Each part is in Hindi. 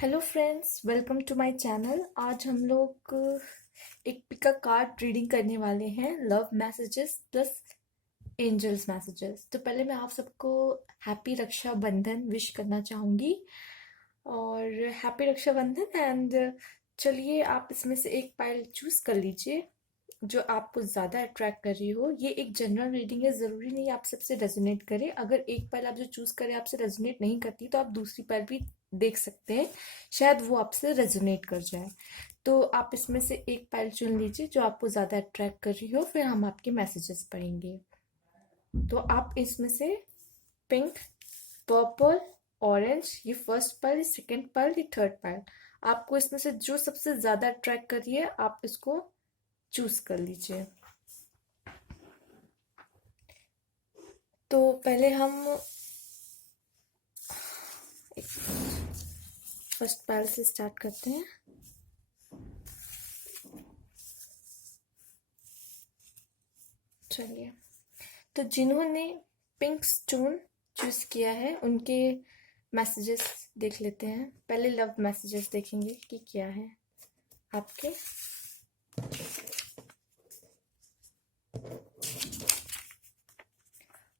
Hello friends, welcome to my channel. आज हम लोग एक पिका कार्ड रीडिंग करने वाले हैं, love messages plus angels messages. तो पहले मैं आप सबको हैप्पी रक्षाबंधन विश करना चाहूँगी और हैप्पी रक्षाबंधन। एंड चलिए, आप इसमें से एक पाइल चूज कर लीजिए जो आपको ज़्यादा अट्रैक्ट कर रही हो। ये एक जनरल रीडिंग है, ज़रूरी नहीं आप सबसे रेजोनेट करे। अगर एक पाइल आप जो चूज करें आपसे रेजोनेट नहीं करती तो आप दूसरी पाइल भी देख सकते हैं, शायद वो आपसे रेजोनेट कर जाए। तो आप इसमें से एक पाइल चुन लीजिए जो आपको ज़्यादा अट्रैक्ट कर रही हो, फिर हम आपके मैसेजेस पढ़ेंगे। तो आप इसमें से पिंक, पर्पल, ऑरेंज, ये फर्स्ट पाइल, सेकंड पाइल, ये थर्ड पाइल, आपको इसमें से जो सबसे ज़्यादा अट्रैक्ट कर रही है आप इसको चूज कर लीजिए। तो पहले हम फर्स्ट पाइल से स्टार्ट करते हैं। चलिए, तो जिन्होंने पिंक स्टोन चूज किया है उनके मैसेजेस देख लेते हैं। पहले लव मैसेजेस देखेंगे कि क्या है आपके।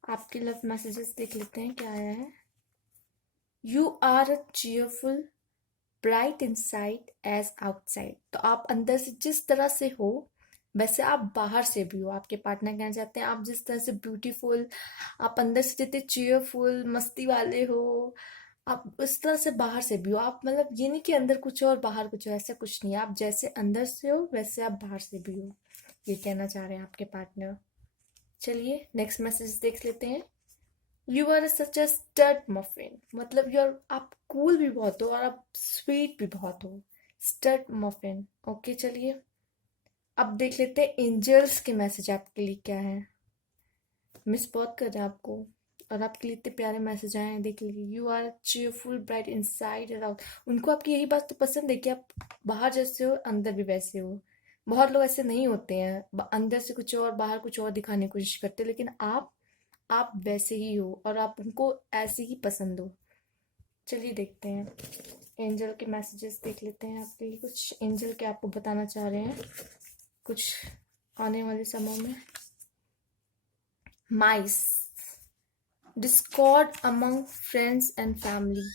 आपके लव मैसेजेस देख लेते हैं क्या आया है। You are a cheerful bright inside as outside. तो आप अंदर से जिस तरह से हो वैसे आप बाहर से भी हो। आपके पार्टनर कहना चाहते हैं आप जिस तरह से ब्यूटीफुल, आप अंदर से जितने चीयरफुल मस्ती वाले हो, आप उस तरह से बाहर से भी हो। आप मतलब ये नहीं कि अंदर कुछ और बाहर कुछ हो, ऐसा कुछ नहीं है। आप जैसे अंदर से हो वैसे आप बाहर से भी हो, ये कहना चाह रहे हैं आपके पार्टनर। चलिए नेक्स्ट मैसेज देख लेते हैं। You are such a stud muffin. मतलब आप कूल भी बहुत हो और आप स्वीट भी बहुत हो। Stud muffin. ओके, चलिए अब देख लेते हैं एंजल्स के मैसेज आपके लिए क्या है। मिस बहुत कर रहे हैं आपको और आपके लिए इतने प्यारे मैसेज आए हैं, देख लीजिए। You are cheerful bright inside and out. उनको आपकी यही बात तो पसंद है कि आप बाहर जैसे हो अंदर भी वैसे हो। बहुत लोग ऐसे नहीं होते हैं, अंदर से कुछ और बाहर कुछ और दिखाने की कोशिश करते हैं, लेकिन आप वैसे ही हो और आप उनको ऐसे ही पसंद हो। चलिए देखते हैं एंजल के मैसेजेस देख लेते हैं आपके लिए। कुछ एंजल के आपको बताना चाह रहे हैं कुछ आने वाले समय में। Mice, discord among friends and family.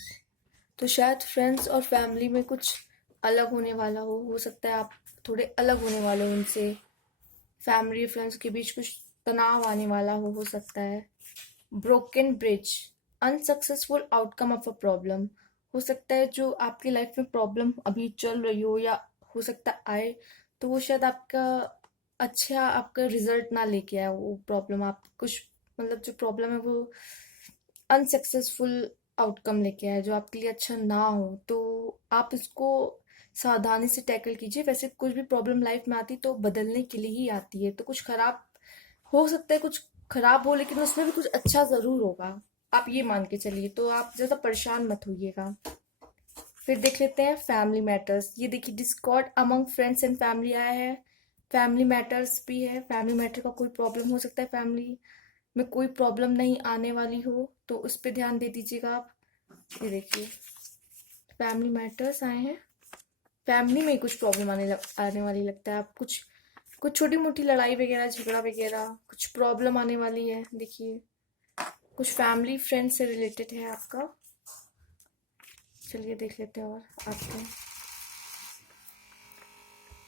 तो शायद फ्रेंड्स और फैमिली में कुछ अलग होने वाला हो सकता है आप थोड़े अलग होने वाले हो उनसे। फैमिली फ्रेंड्स के बीच कुछ तनाव आने वाला हो सकता है। Broken bridge, unsuccessful outcome of a problem. हो सकता है जो आपकी लाइफ में प्रॉब्लम अभी चल रही हो या हो सकता आए, तो वो शायद आपका रिजल्ट ना लेके आए। वो प्रॉब्लम आप कुछ मतलब जो प्रॉब्लम है वो अनसक्सेसफुल आउटकम लेके आए जो आपके लिए अच्छा ना हो। तो आप इसको सावधानी से टैकल कीजिए। वैसे कुछ भी प्रॉब्लम लाइफ में आती तो बदलने के लिए ही आती है, तो कुछ खराब हो सकता है, कुछ खराब हो लेकिन उसमें भी कुछ अच्छा जरूर होगा, आप ये मान के चलिए। तो आप ज्यादा परेशान मत होइएगा। फिर देख लेते हैं फैमिली मैटर्स। ये देखिए Discord among friends and family आया है। फैमिली मैटर्स भी है, फैमिली मैटर का कोई प्रॉब्लम हो सकता है, फैमिली में कोई प्रॉब्लम नहीं आने वाली हो तो उस पर ध्यान दे दीजिएगा आप। ये देखिए फैमिली मैटर्स आए हैं, फैमिली में कुछ प्रॉब्लम आने वाली लगता है। आप कुछ कुछ छोटी मोटी लड़ाई वगैरह झगड़ा वगैरह कुछ प्रॉब्लम आने वाली है। देखिए कुछ फैमिली फ्रेंड से रिलेटेड है आपका। चलिए देख लेते हैं और आपके।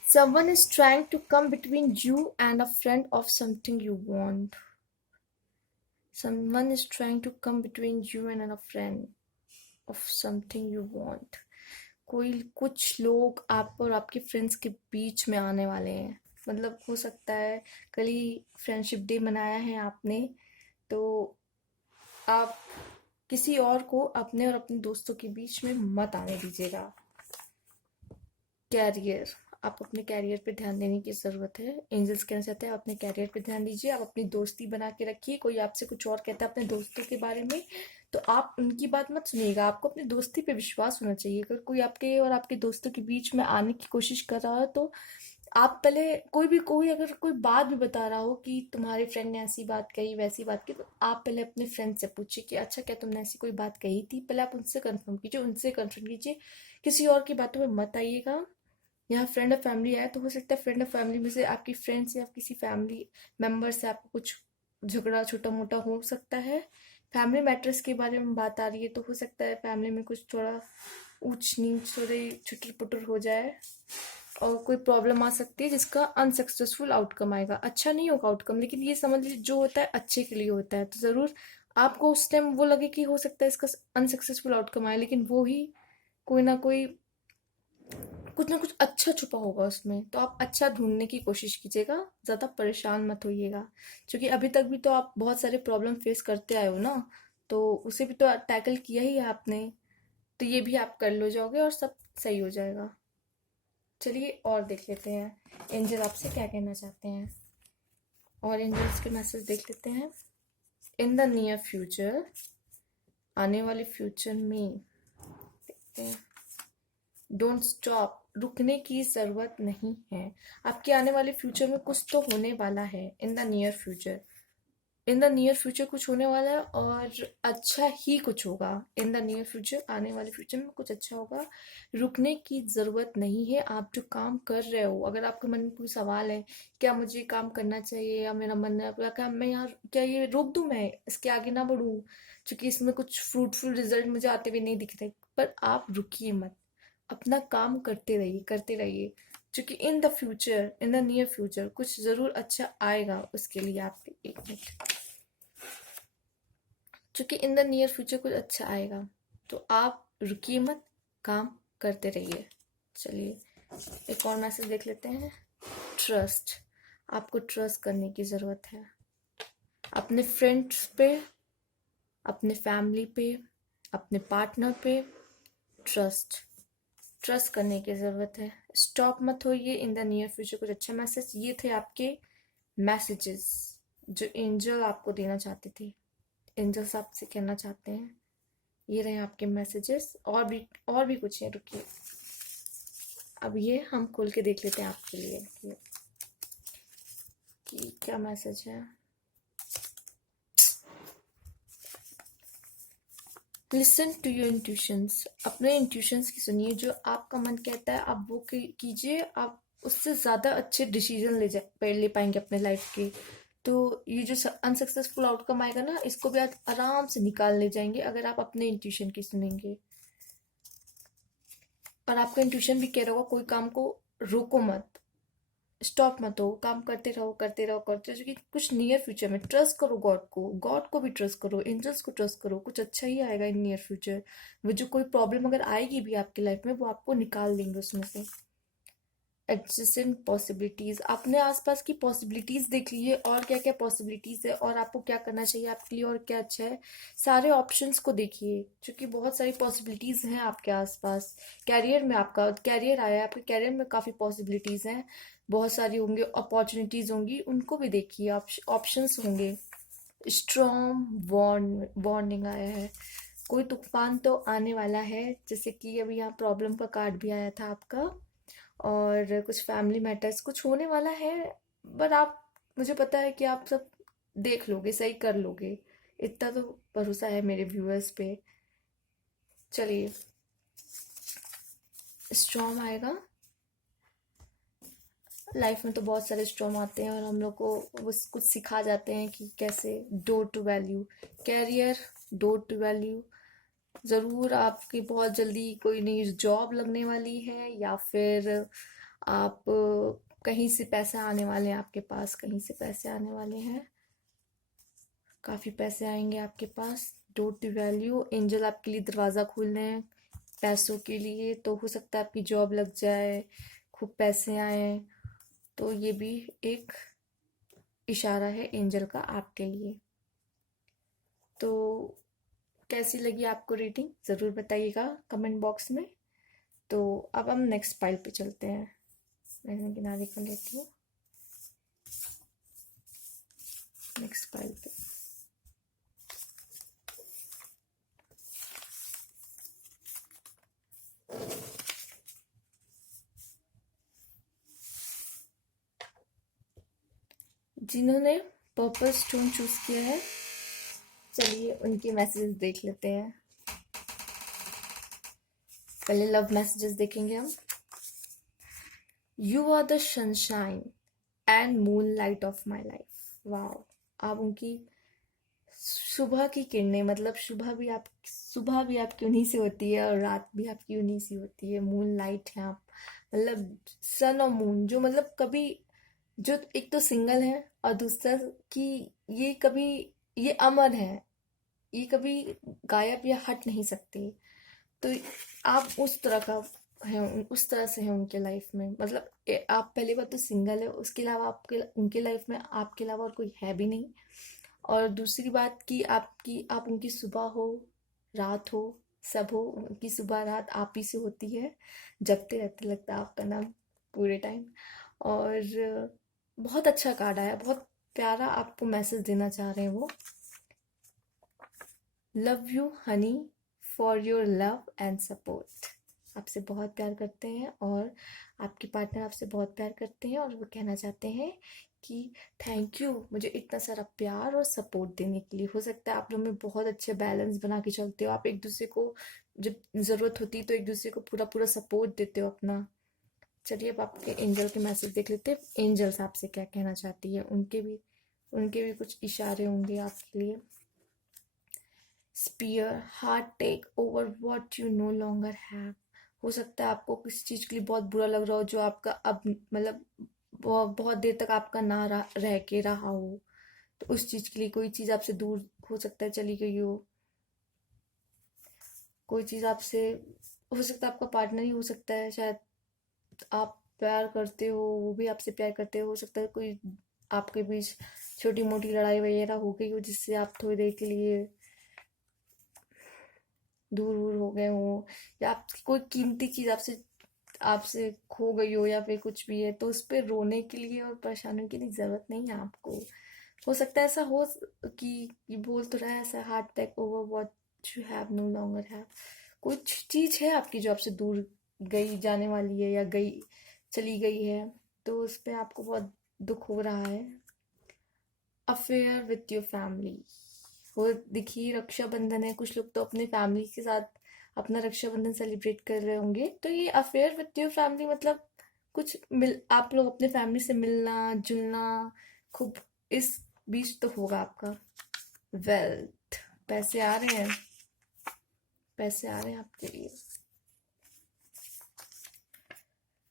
Someone is trying to come between you and a friend of something you want. Someone is trying to come between you and a friend of something you want. कोई कुछ लोग आप और आपके फ्रेंड्स के बीच में आने वाले हैं। मतलब हो सकता है कल ही फ्रेंडशिप डे मनाया है आपने, तो आप किसी और को अपने और अपने दोस्तों के बीच में मत आने दीजिएगा। कैरियर, आप अपने कैरियर पे ध्यान देने की ज़रूरत है। एंजल्स कहना चाहते हैं आप अपने कैरियर पे ध्यान दीजिए। आप अपनी दोस्ती बना के रखिए। कोई आपसे कुछ और कहता है अपने दोस्तों के बारे में तो आप उनकी बात मत सुनिएगा। आपको अपनी दोस्ती पे विश्वास होना चाहिए। अगर कोई आपके और आपके दोस्तों के बीच में आने की कोशिश कर रहा है तो आप पहले कोई अगर कोई बात भी बता रहा हो कि तुम्हारे फ्रेंड ने ऐसी बात कही वैसी बात की, तो आप पहले अपने फ्रेंड से पूछिए कि अच्छा क्या तुमने ऐसी कोई बात कही थी। पहले आप उनसे कंफर्म कीजिए। किसी और की बातों में मत आइएगा। यहाँ फ्रेंड और फैमिली है तो हो सकता है फ्रेंड और फैमिली में से आपकी फ्रेंड से या किसी फैमिली मेंबर से आपको कुछ झगड़ा छोटा मोटा हो सकता है। फैमिली मैटर्स के बारे में बात आ रही है तो हो सकता है फैमिली में कुछ थोड़ा ऊंच नीच थोड़ी छुटर पुटर हो जाए और कोई प्रॉब्लम आ सकती है जिसका अनसक्सेसफुल आउटकम आएगा। अच्छा नहीं होगा आउटकम, लेकिन ये समझ लीजिए जो होता है अच्छे के लिए होता है। तो ज़रूर आपको उस टाइम वो लगे कि हो सकता है इसका अनसक्सेसफुल आउटकम आए, लेकिन वो ही कोई ना कुछ अच्छा छुपा होगा उसमें। तो आप अच्छा ढूंढने की कोशिश कीजिएगा, ज़्यादा परेशान मत होइएगा। क्योंकि अभी तक भी तो आप बहुत सारे प्रॉब्लम फेस करते आए हो ना, तो उसे भी तो टैकल किया ही है आपने। तो ये भी आप कर लो जाओगे और सब सही हो जाएगा। चलिए और देख लेते हैं एंजल आपसे क्या कहना चाहते हैं, और एंजल्स के मैसेज देख लेते हैं। इन द नियर फ्यूचर, आने वाले फ्यूचर में देखते हैं। डोंट स्टॉप, रुकने की जरूरत नहीं है। आपके आने वाले फ्यूचर में कुछ तो होने वाला है। In the near future, in the near future कुछ होने वाला है और अच्छा ही कुछ होगा। इन द नियर फ्यूचर, आने वाले फ्यूचर में कुछ अच्छा होगा। रुकने की ज़रूरत नहीं है। आप जो काम कर रहे हो, अगर आपके मन में कोई सवाल है क्या मुझे काम करना चाहिए या मेरा मन है क्या मैं यहाँ क्या ये रोक दूँ, मैं इसके आगे ना बढ़ूँ क्योंकि इसमें कुछ फ्रूटफुल रिजल्ट मुझे आते हुए नहीं दिख रहे, पर आप रुकिए मत। अपना काम करते रहिए क्योंकि in the future, in the near future कुछ ज़रूर अच्छा आएगा उसके लिए आपके। एक मिनट, क्योंकि इन द नियर फ्यूचर कुछ अच्छा आएगा, तो आप रुकिए मत, काम करते रहिए। चलिए एक और मैसेज देख लेते हैं। ट्रस्ट, आपको ट्रस्ट करने की ज़रूरत है अपने फ्रेंड्स पे, अपने फैमिली पे, अपने पार्टनर पे। ट्रस्ट ट्रस्ट करने की ज़रूरत है। स्टॉप मत होइए। इन द नियर फ्यूचर कुछ अच्छा मैसेज। ये थे आपके मैसेजेस जो एंजल आपको देना चाहते थे, एंजल्स आपसे कहना चाहते हैं। ये रहे आपके मैसेजेस। और भी कुछ है, रुकिए अब ये हम खोल के देख लेते हैं आपके लिए कि क्या मैसेज है। लिसन टू योर इंट्यूशंस, अपने इंट्यूशंस की सुनिए। जो आपका मन कहता है आप वो कीजिए। आप उससे ज़्यादा अच्छे डिसीजन ले पाएंगे अपने लाइफ के। तो ये जो अनसक्सेसफुल आउटकम आएगा ना, इसको भी आप आराम से निकाल ले जाएंगे अगर आप अपने इंट्यूशन की सुनेंगे। और आपका इंट्यूशन भी कह रहा होगा कोई काम को रोको मत, स्टॉप मत हो, काम करते रहो करते रहो करते रहो। क्योंकि कुछ नियर फ्यूचर में ट्रस्ट करो गॉड को भी ट्रस्ट करो, एंजल्स को ट्रस्ट करो, कुछ अच्छा ही आएगा इन नियर फ्यूचर। वो जो कोई प्रॉब्लम अगर आएगी भी आपकी लाइफ में, वो आपको निकाल देंगे उसमें से। एडजेसेंट पॉसिबिलिटीज, अपने आसपास की पॉसिबिलिटीज देख लीजिए और क्या क्या पॉसिबिलिटीज है और आपको क्या करना चाहिए आपके लिए और क्या अच्छा है। सारे ऑप्शंस को देखिए क्योंकि बहुत सारी पॉसिबिलिटीज हैं आपके आसपास। कैरियर में आपका कैरियर आया है, आपके कैरियर में काफ़ी पॉसिबिलिटीज हैं, बहुत सारी होंगी अपॉर्चुनिटीज होंगी, उनको भी देखिए। ऑप्शंस होंगे। स्ट्रॉन्ग वार्निंग आया है, कोई तूफान तो आने वाला है। जैसे कि अभी यहाँ प्रॉब्लम का कार्ड भी आया था आपका, और कुछ फैमिली मैटर्स कुछ होने वाला है। पर आप, मुझे पता है कि आप सब देख लोगे, सही कर लोगे, इतना तो भरोसा है मेरे व्यूअर्स पे। चलिए स्टॉर्म आएगा। लाइफ में तो बहुत सारे स्टॉर्म आते हैं और हम लोग को वो कुछ सिखा जाते हैं कि कैसे door to value career, door to value. ज़रूर आपकी बहुत जल्दी कोई नई जॉब लगने वाली है, या फिर आप कहीं से पैसे आने वाले हैं आपके पास, कहीं से पैसे आने वाले हैं, काफ़ी पैसे आएंगे आपके पास। डोर टू वैल्यू, एंजल आपके लिए दरवाज़ा खोल रहे हैं पैसों के लिए। तो हो सकता है आपकी जॉब लग जाए, खूब पैसे आए। तो ये भी एक इशारा है एंजल का आपके लिए। तो कैसी लगी आपको रीडिंग ज़रूर बताइएगा कमेंट बॉक्स में। तो अब हम नेक्स्ट फाइल पे चलते हैं। मैं किनारे कर लेती हूँ नेक्स्ट फाइल पे। जिन्होंने पर्पल स्टोन चूज किया है, चलिए उनके मैसेजेस देख लेते हैं। पहले लव मैसेजेस देखेंगे हम। You are the sunshine and moon light of my life. Wow, आप उनकी सुबह की किरणें, मतलब सुबह भी आपकी उन्हीं से होती है और रात भी आपकी उन्हीं से होती है। मून लाइट है आप, मतलब सन और मून जो मतलब कभी, जो एक तो सिंगल है और दूसरा कि ये कभी, ये अमर है, ये कभी गायब या हट नहीं सकते। तो आप उस तरह का है, उस तरह से है उनके लाइफ में। मतलब आप पहली बात तो सिंगल है, उसके अलावा आपके उनके लाइफ में आपके अलावा और कोई है भी नहीं। और दूसरी बात कि आप उनकी सुबह हो, रात हो, सब हो, उनकी सुबह रात आप ही से होती है। जगते रहते लगता है आपका नाम पूरे टाइम। और बहुत अच्छा कार्ड आया, बहुत प्यारा आपको मैसेज देना चाह रहे हैं वो। Love you Honey for your love and support. आपसे बहुत प्यार करते हैं और आपके पार्टनर आपसे बहुत प्यार करते हैं और वो कहना चाहते हैं कि थैंक यू मुझे इतना सारा प्यार और सपोर्ट देने के लिए। हो सकता है आप लोग में बहुत अच्छे बैलेंस बना के चलते हो, आप एक दूसरे को जब ज़रूरत होती है तो एक दूसरे को पूरा पूरा सपोर्ट देते हो अपना। चलिए अब आपके एंजल के मैसेज देख लेते हैं। एंजल्स आपसे क्या कहना चाहती है, उनके भी कुछ इशारे होंगे आपके लिए। Spear, heart take over what you no longer have. हो सकता है आपको किसी चीज के लिए बहुत बुरा लग रहा हो जो आपका अब मतलब बहुत देर तक आपका ना रह के रहा हो। तो उस चीज के लिए कोई चीज आपसे दूर हो सकता है चली गई हो, कोई चीज आपसे, हो सकता है आपका पार्टनर ही हो सकता है, शायद आप प्यार करते हो वो भी आपसे प्यार करते हो सकता है कोई आपके बीच छोटी मोटी लड़ाई वगैरह हो गई हो जिससे आप थोड़ी देर के लिए दूर दूर हो गए हो, या आपकी कोई कीमती चीज आपसे आपसे खो गई हो या फिर कुछ भी है, तो उस पर रोने के लिए और परेशान होने की जरूरत नहीं है आपको। हो सकता है ऐसा हो कि ये बोल तो रहा है ऐसा, heart attack over what you have no longer have. कुछ चीज है आपकी जो आपसे दूर गई जाने वाली है या गई चली गई है, तो उस पर आपको बहुत दुख हो रहा है। Affair with your family. वो देखिए रक्षाबंधन है, कुछ लोग तो अपने फैमिली के साथ अपना रक्षाबंधन सेलिब्रेट कर रहे होंगे। तो ये अफेयर विथ योर फैमिली मतलब कुछ आप लोग अपने फैमिली से मिलना जुलना खूब इस बीच तो होगा आपका। वेल्थ, पैसे आ रहे हैं, पैसे आ रहे हैं आपके लिए।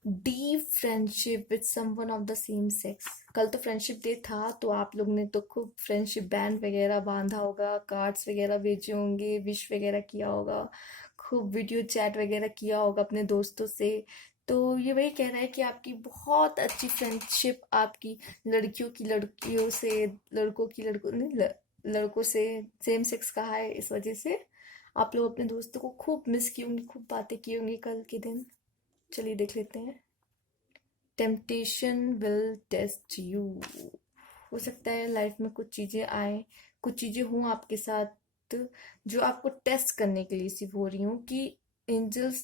Deep friendship with someone of the same sex. कल तो फ्रेंडशिप डे था तो आप लोग ने तो खूब फ्रेंडशिप बैंड वगैरह बांधा होगा, कार्ड्स वगैरह भेजे होंगे, विश वगैरह किया होगा, खूब वीडियो चैट वगैरह किया होगा अपने दोस्तों से। तो ये वही कह रहा है कि आपकी बहुत अच्छी फ्रेंडशिप आपकी लड़कियों की लड़कियों से, लड़कों की लड़कों नहीं लड़कों से, सेम सेक्स का है, इस वजह से आप लोग अपने दोस्तों को खूब मिस की होंगी, खूब बातें की होंगी कल के दिन। चलिए देख लेते हैं। Temptation will test you. हो सकता है लाइफ में कुछ चीज़ें आए, कुछ चीज़ें हों आपके साथ जो आपको टेस्ट करने के लिए सिर्फ हो रही हूँ। कि एंजल्स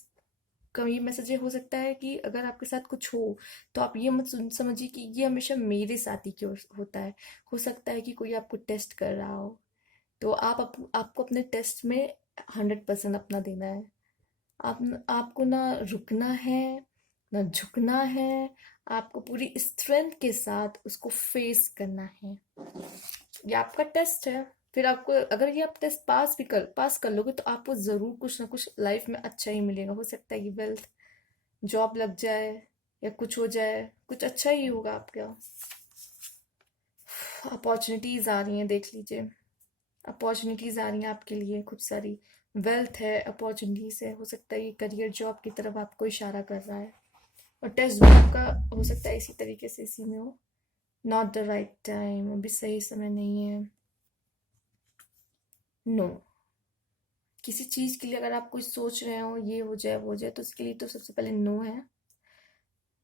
का ये मैसेज ये हो सकता है कि अगर आपके साथ कुछ हो तो आप ये मत समझिए कि ये हमेशा मेरे साथ ही क्यों होता है। हो सकता है कि कोई आपको टेस्ट कर रहा हो, तो आपको अपने टेस्ट में 100% अपना देना है। आपको ना रुकना है ना झुकना है, आपको पूरी स्ट्रेंथ के साथ उसको फेस करना है। ये आपका टेस्ट है। फिर आपको अगर ये आप टेस्ट पास कर लोगे तो आपको जरूर कुछ ना कुछ लाइफ में अच्छा ही मिलेगा। हो सकता है कि वेल्थ, जॉब लग जाए या कुछ हो जाए, कुछ अच्छा ही होगा आपका। अपॉर्चुनिटीज आ रही हैं, देख लीजिए, अपॉर्चुनिटीज आ रही हैं आपके लिए खूब सारी। वेल्थ है, अपॉर्चुनिटीज है, हो सकता है ये करियर जॉब की तरफ आपको इशारा कर रहा है। और टेस्ट भी आपका हो सकता है इसी तरीके से इसी में हो। नॉट द राइट टाइम, अभी सही समय नहीं है। नो, किसी चीज के लिए अगर आप कुछ सोच रहे हो ये हो जाए वो हो जाए, तो उसके लिए तो सबसे पहले नो है।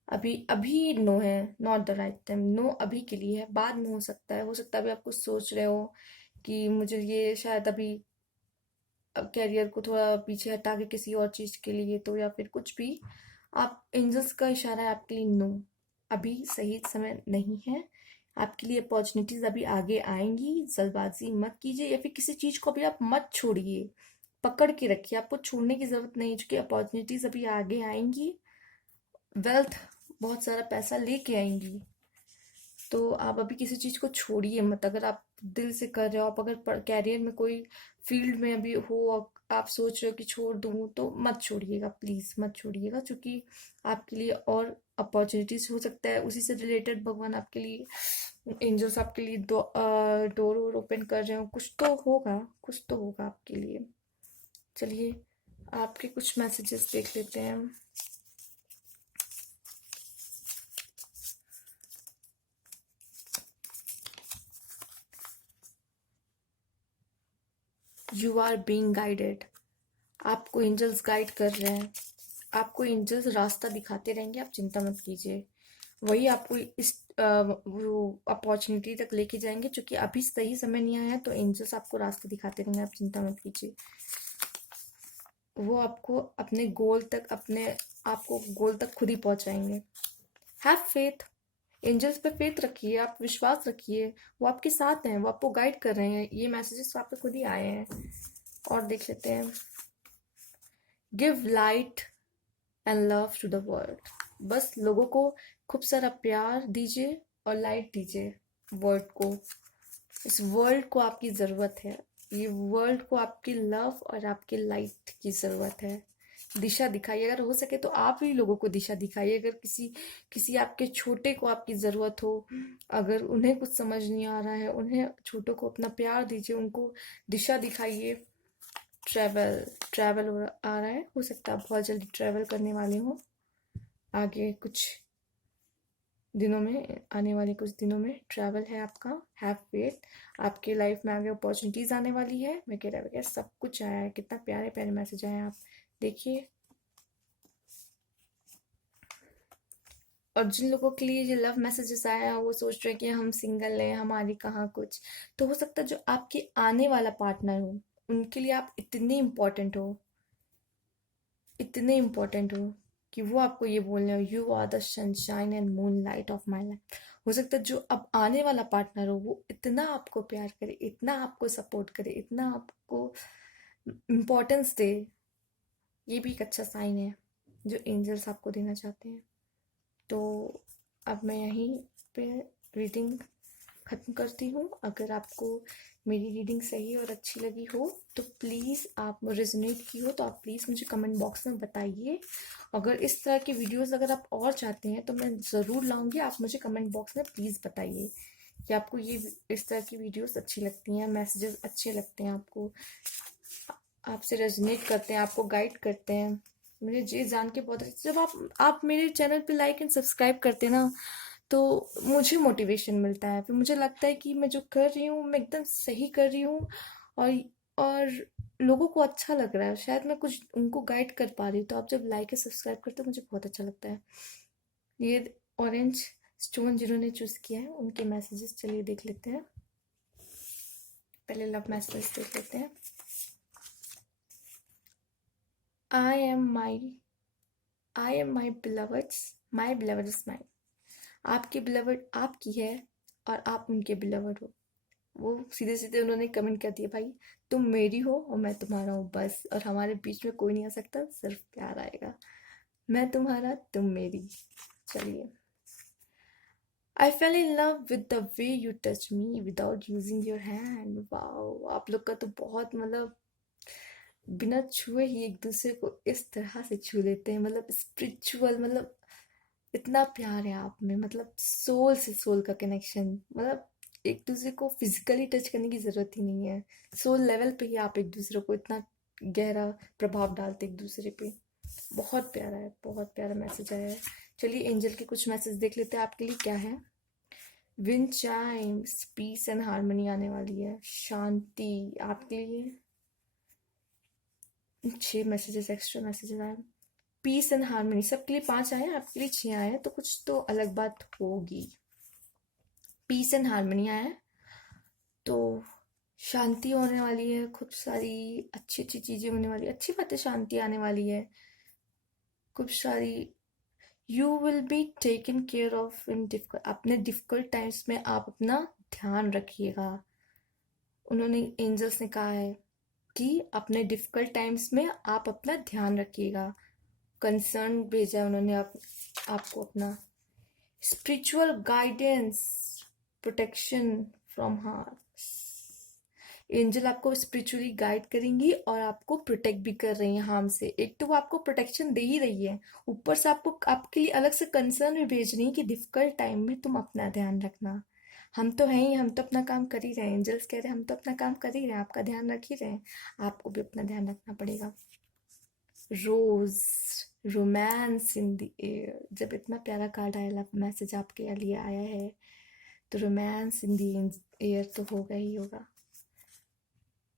अभी अभी नो है, not the right time. No अभी के लिए है, बाद में हो सकता है। हो सकता है अभी आप कुछ सोच रहे हो कि मुझे ये शायद अभी कैरियर को थोड़ा पीछे हटा के किसी और चीज के लिए, तो या फिर कुछ भी, आप एंजल्स का इशारा है आपके लिए नो, अभी सही समय नहीं है। आपके लिए अपॉर्चुनिटीज अभी आगे आएंगी, जल्दबाजी मत कीजिए या फिर किसी चीज को अभी आप मत छोड़िए, पकड़ के रखिए, आपको छोड़ने की जरूरत नहीं है क्योंकि अपॉर्चुनिटीज अभी आगे आएंगी, वेल्थ बहुत सारा पैसा लेके आएंगी। तो आप अभी किसी चीज को छोड़िए मत, अगर आप दिल से कर रहे हो, आप अगर कैरियर में कोई फील्ड में अभी हो और आप सोच रहे हो कि छोड़ दूं, तो मत छोड़िएगा, प्लीज मत छोड़िएगा, क्योंकि आपके लिए और अपॉर्चुनिटीज हो सकता है उसी से रिलेटेड भगवान आपके लिए, एंजल्स आपके लिए डोर ओपन कर रहे हो, कुछ तो होगा, कुछ तो होगा आपके लिए। चलिए आपके कुछ मैसेजेस देख लेते हैं हम। यू आर बीइंग गाइडेड, आपको एंजल्स गाइड कर रहे हैं, आपको एंजल्स रास्ता दिखाते रहेंगे, आप चिंता मत कीजिए। वही आपको इस वो अपॉर्चुनिटी तक लेके जाएंगे, क्योंकि अभी सही समय नहीं आया है, तो एंजल्स आपको रास्ता दिखाते रहेंगे, आप चिंता मत कीजिए। वो आपको अपने गोल तक, अपने आपको गोल तक खुद ही पहुंचाएंगे। हैव फेथ, एंजल्स पे फेथ रखिए, आप विश्वास रखिए, वो आपके साथ हैं, वो आपको गाइड कर रहे हैं, ये मैसेजेस आप पे खुद ही आए हैं। और देख लेते हैं। Give light and love to the world, बस लोगों को खूब सारा प्यार दीजिए और लाइट दीजिए वर्ल्ड को। इस वर्ल्ड को आपकी ज़रूरत है, ये वर्ल्ड को आपकी लव और आपकी लाइट की ज़रूरत है। दिशा दिखाइए, अगर हो सके तो आप ही लोगों को दिशा दिखाइए, अगर किसी किसी आपके छोटे को आपकी ज़रूरत हो, अगर उन्हें कुछ समझ नहीं आ रहा है, उन्हें छोटों को अपना प्यार दीजिए, उनको दिशा दिखाइए। ट्रैवल ट्रैवल आ रहा है, हो सकता है आप बहुत जल्दी ट्रैवल करने वाले हो आगे कुछ दिनों में, आने वाले कुछ दिनों में ट्रैवल है आपका। हैव फेथ, आपके लाइफ में आगे अपॉर्चुनिटीज आने वाली है, वगैरह वगैरह सब कुछ आया है। कितना प्यारे प्यारे मैसेज आए हैं, आप देखिए। और जिन लोगों के लिए ये लव मैसेजेस आया है, वो सोच रहे हैं कि हम सिंगल हैं, हमारी कहाँ कुछ, तो हो सकता है जो आपके आने वाला पार्टनर हो, उनके लिए आप इतने इम्पोर्टेंट हो, इतने इम्पोर्टेंट हो कि वो आपको ये बोल रहे हो, you are the sunshine and moon light of my life. हो सकता है जो अब आने वाला पार्टनर हो, वो इतना आपको प्यार करे, इतना आपको सपोर्ट करे, इतना आपको इम्पोर्टेंस दे। ये भी एक अच्छा साइन है जो एंजल्स आपको देना चाहते हैं। तो अब मैं यहीं पे रीडिंग ख़त्म करती हूँ। अगर आपको मेरी रीडिंग सही और अच्छी लगी हो तो प्लीज़, आप रेजोनेट की हो तो आप प्लीज़ मुझे कमेंट बॉक्स में बताइए। अगर इस तरह की वीडियोस अगर आप और चाहते हैं तो मैं ज़रूर लाऊंगी, आप मुझे कमेंट बॉक्स में प्लीज़ बताइए कि आपको ये इस तरह की वीडियोस अच्छी लगती हैं, मैसेजेस अच्छे लगते हैं आपको, आपसे रेजोनेट करते हैं, आपको गाइड करते हैं। मुझे ये जान के बहुत अच्छा, जब आप मेरे चैनल पे लाइक एंड सब्सक्राइब करते हैं ना, तो मुझे मोटिवेशन मिलता है, फिर मुझे लगता है कि मैं जो कर रही हूँ मैं एकदम सही कर रही हूँ, और और लोगों को अच्छा लग रहा है, शायद मैं कुछ उनको गाइड कर पा रही हूँ। तो आप जब लाइक एंड सब्सक्राइब करते हो मुझे बहुत अच्छा लगता है। ये ऑरेंज स्टोन जिन्होंने चूज किया है उनके मैसेजेस चलिए देख लेते हैं। पहले लव मैसेज देख लेते हैं। I am my I am my beloved's, my beloved is my, आपकी बिलवर्ड आपकी है और आप उनके बिलवर्ड हो। वो सीधे सीधे उन्होंने कमेंट कर दिया, भाई तुम मेरी हो और मैं तुम्हारा हूँ बस, और हमारे बीच में कोई नहीं आ सकता, सिर्फ प्यार आएगा। मैं तुम्हारा, तुम मेरी। चलिए। I fell in love with the way you touch me without using your hand. Wow, आप लोग का तो बहुत मतलब बिना छुए ही एक दूसरे को इस तरह से छू लेते हैं, मतलब स्पिरिचुअल, मतलब इतना प्यार है आप में, मतलब सोल से सोल का कनेक्शन, मतलब एक दूसरे को फिजिकली टच करने की जरूरत ही नहीं है, सोल लेवल पे ही आप एक दूसरे को इतना गहरा प्रभाव डालते एक दूसरे पे। बहुत प्यारा है, बहुत प्यारा मैसेज आया है। चलिए एंजल के कुछ मैसेज देख लेते हैं आपके लिए क्या है। Wind chimes, peace and harmony आने वाली है, शांति आपके लिए। 6 मैसेजेस, एक्स्ट्रा मैसेजेस आए। पीस एंड हार्मनी सबके लिए 5 आए हैं, आपके लिए 6 आए हैं, तो कुछ तो अलग बात होगी। पीस एंड हार्मनी आया है, तो शांति होने वाली है, खूब सारी अच्छी अच्छी चीजें होने वाली है, अच्छी बात है, शांति आने वाली है, खूब सारी you will be taken care of in difficult, अपने डिफिकल्ट टाइम्स में आप अपना ध्यान रखिएगा। उन्होंने एंजल्स ने कहा है कि अपने डिफिकल्ट टाइम्स में आप अपना ध्यान रखिएगा। कंसर्न भेजा है उन्होंने आपको अपना spiritual guidance, protection from harm. Angel आपको स्पिरिचुअली गाइड करेंगी और आपको प्रोटेक्ट भी कर रही हैं हार्म से। एक तो वो आपको प्रोटेक्शन दे ही रही है, ऊपर से आपको आपके लिए अलग से कंसर्न भी भेज रही है कि डिफिकल्ट टाइम में तुम अपना ध्यान रखना। हम तो हैं ही, हम तो अपना काम कर ही रहे हैं। एंजल्स कह रहे हैं हम तो अपना काम कर ही रहे हैं, आपका ध्यान रख ही रहे हैं, आपको भी अपना ध्यान रखना पड़ेगा। रोज, रोमांस इन द एयर, जब इतना प्यारा कार्ड आया, लव मैसेज आपके लिए आया है, तो रोमांस इन द एयर तो होगा ही होगा।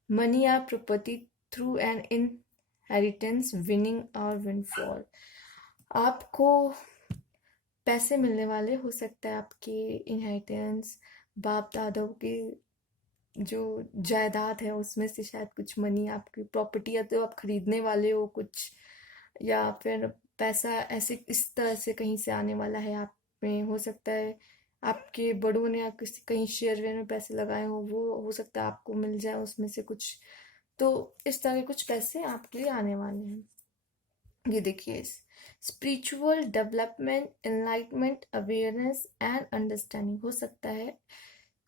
मनी या property through an inheritance, winning और विनफॉल, आपको पैसे मिलने वाले, हो सकता है आपके इनहेरिटेंस, बाप दादाओं की जो जायदाद है उसमें से शायद कुछ मनी, आपकी प्रॉपर्टी या तो आप खरीदने वाले हो कुछ, या फिर पैसा ऐसे इस तरह से कहीं से आने वाला है आप में। हो सकता है आपके बड़ों ने आप किसी कहीं शेयर वेयर में पैसे लगाए हो, वो हो सकता है आपको मिल जाए उसमें से कुछ। तो इस तरह के कुछ पैसे आपके लिए आने वाले हैं। ये देखिए, spiritual development, enlightenment, awareness and understanding, हो सकता है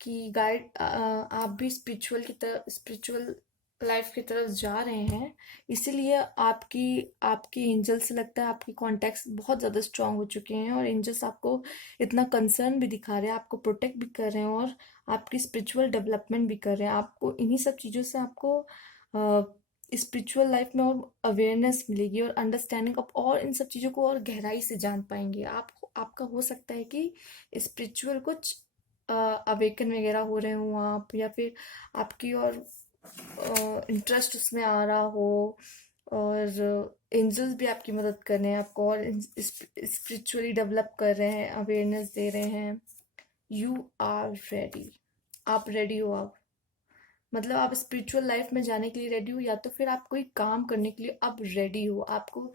कि गाइड आप भी स्पिरिचुअल लाइफ की तरफ जा रहे हैं, इसीलिए आपकी आपकी एंजल से लगता है आपकी कॉन्टैक्ट्स बहुत ज़्यादा स्ट्रांग हो चुके हैं और एंजल्स आपको इतना कंसर्न भी दिखा रहे हैं, आपको प्रोटेक्ट भी कर रहे हैं और आपकी स्पिरिचुअल डेवलपमेंट भी कर रहे हैं। आपको इन्हीं सब चीज़ों से आपको स्पिरिचुअल लाइफ में और अवेयरनेस मिलेगी और अंडरस्टैंडिंग ऑफ, और इन सब चीज़ों को और गहराई से जान पाएंगे। आपका हो सकता है कि स्पिरिचुअल कुछ अवेकन वगैरह हो रहे हो आप, या फिर आपकी और इंटरेस्ट उसमें आ रहा हो, और एंजल्स भी आपकी मदद कर रहे हैं, आपको और स्पिरिचुअली डेवलप कर रहे हैं, अवेयरनेस दे रहे हैं। यू आर रेडी, आप रेडी हो। आप मतलब आप स्पिरिचुअल लाइफ में जाने के लिए रेडी हो, या तो फिर आप कोई काम करने के लिए अब रेडी हो। आपको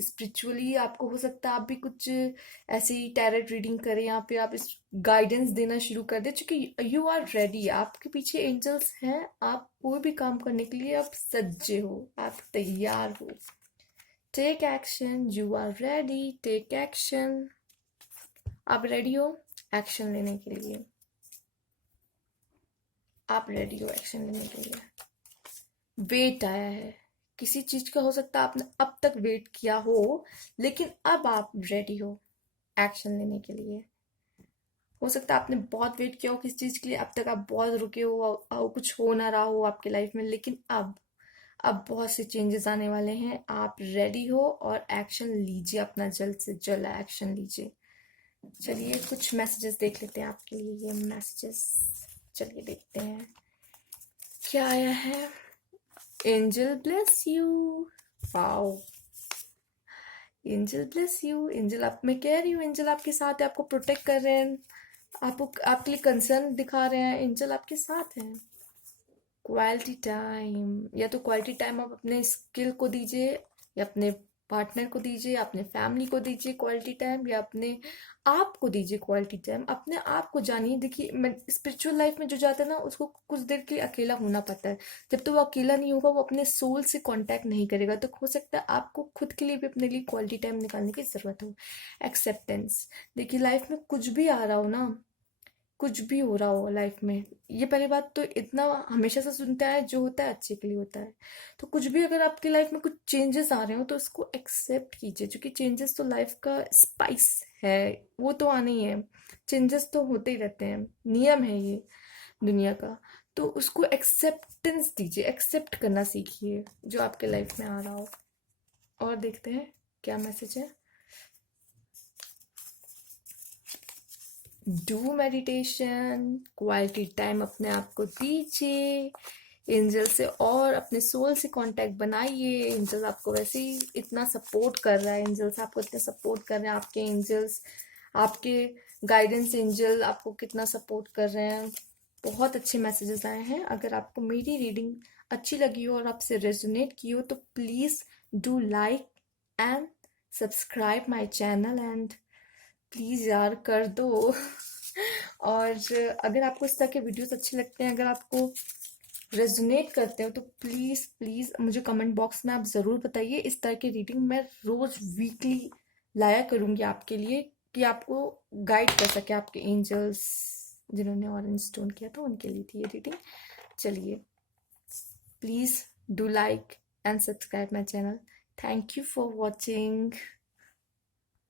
स्पिरिचुअली आपको हो सकता है आप भी कुछ ऐसी टैरेट रीडिंग करें, या फिर आप इस गाइडेंस देना शुरू कर दे, क्योंकि यू आर रेडी, आपके पीछे एंजल्स हैं, आप कोई भी काम करने के लिए आप सज्जे हो, आप तैयार हो। Take action, you are ready, take action. आप रेडी हो एक्शन लेने के लिए, आप रेडी हो एक्शन लेने के लिए। वेट आया है किसी चीज का, हो सकता है आपने अब तक वेट किया हो, लेकिन अब आप रेडी हो एक्शन लेने के लिए। हो सकता है आपने बहुत वेट किया हो किसी चीज के लिए, अब तक आप बहुत रुके हो और कुछ हो ना रहा हो आपके लाइफ में, लेकिन अब बहुत से चेंजेस आने वाले हैं। आप रेडी हो और एक्शन लीजिए, अपना जल्द से जल्द एक्शन लीजिए। चलिए कुछ मैसेजेस देख लेते हैं आपके लिए, ये मैसेजेस चलिए देखते हैं क्या आया है। Angel bless you, wow, angel bless you. Angel, आप मैं कह रही हूँ एंजल आपके साथ है, आपको प्रोटेक्ट कर रहे हैं, आपको आपके लिए कंसर्न दिखा रहे हैं, एंजल आपके साथ हैं। क्वालिटी टाइम, या तो क्वालिटी टाइम आप अपने स्किल को दीजिए, या अपने पार्टनर को दीजिए, या अपने फैमिली को दीजिए क्वालिटी टाइम, या अपने आप को दीजिए क्वालिटी टाइम। अपने आप को जानिए। देखिए स्पिरिचुअल लाइफ में जो जाता है ना, उसको कुछ देर के लिए अकेला होना पड़ता है। जब तो वो अकेला नहीं होगा, वो अपने सोल से कांटेक्ट नहीं करेगा, तो हो सकता है आपको खुद के लिए भी अपने लिए क्वालिटी टाइम निकालने की जरूरत हो। एक्सेप्टेंस, देखिए लाइफ में कुछ भी आ रहा हो ना, कुछ भी हो रहा हो लाइफ में, ये पहली बात तो इतना हमेशा से सुनता है, जो होता है अच्छे के लिए होता है। तो कुछ भी अगर आपकी लाइफ में कुछ चेंजेस आ रहे हो, तो उसको एक्सेप्ट कीजिए, क्योंकि चेंजेस तो लाइफ का स्पाइस है, वो तो आना ही है। चेंजेस तो होते ही रहते हैं, नियम है ये दुनिया का। तो उसको एक्सेप्टेंस दीजिए, एक्सेप्ट करना सीखिए जो आपके लाइफ में आ रहा हो। और देखते हैं क्या मैसेज है। डू मेडिटेशन, क्वालिटी टाइम अपने आप को दीजिए, एंजल से और अपने सोल से कांटेक्ट बनाइए। एंजल आपको वैसे ही इतना सपोर्ट कर रहा है, एंजल्स आपको इतना सपोर्ट कर रहे हैं, आपके एंजल्स, आपके गाइडेंस एंजल आपको कितना सपोर्ट कर रहे हैं। बहुत अच्छे मैसेजेस आए हैं। अगर आपको मेरी रीडिंग अच्छी लगी हो और आपसे रेजोनेट की हो, तो please do like and subscribe my channel and please यार कर दो। और अगर आपको इस तरह के वीडियोस अच्छे लगते हैं, अगर आपको रेजोनेट करते हो, तो प्लीज़ प्लीज़ मुझे कमेंट बॉक्स में आप ज़रूर बताइए। इस तरह की रीडिंग मैं रोज़ वीकली लाया करूँगी आपके लिए, कि आपको गाइड कर सके। आपके एंजल्स जिन्होंने ऑरेंज स्टोन किया था उनके लिए थी ये रीडिंग। चलिए, please do like and subscribe my channel. Thank you for watching.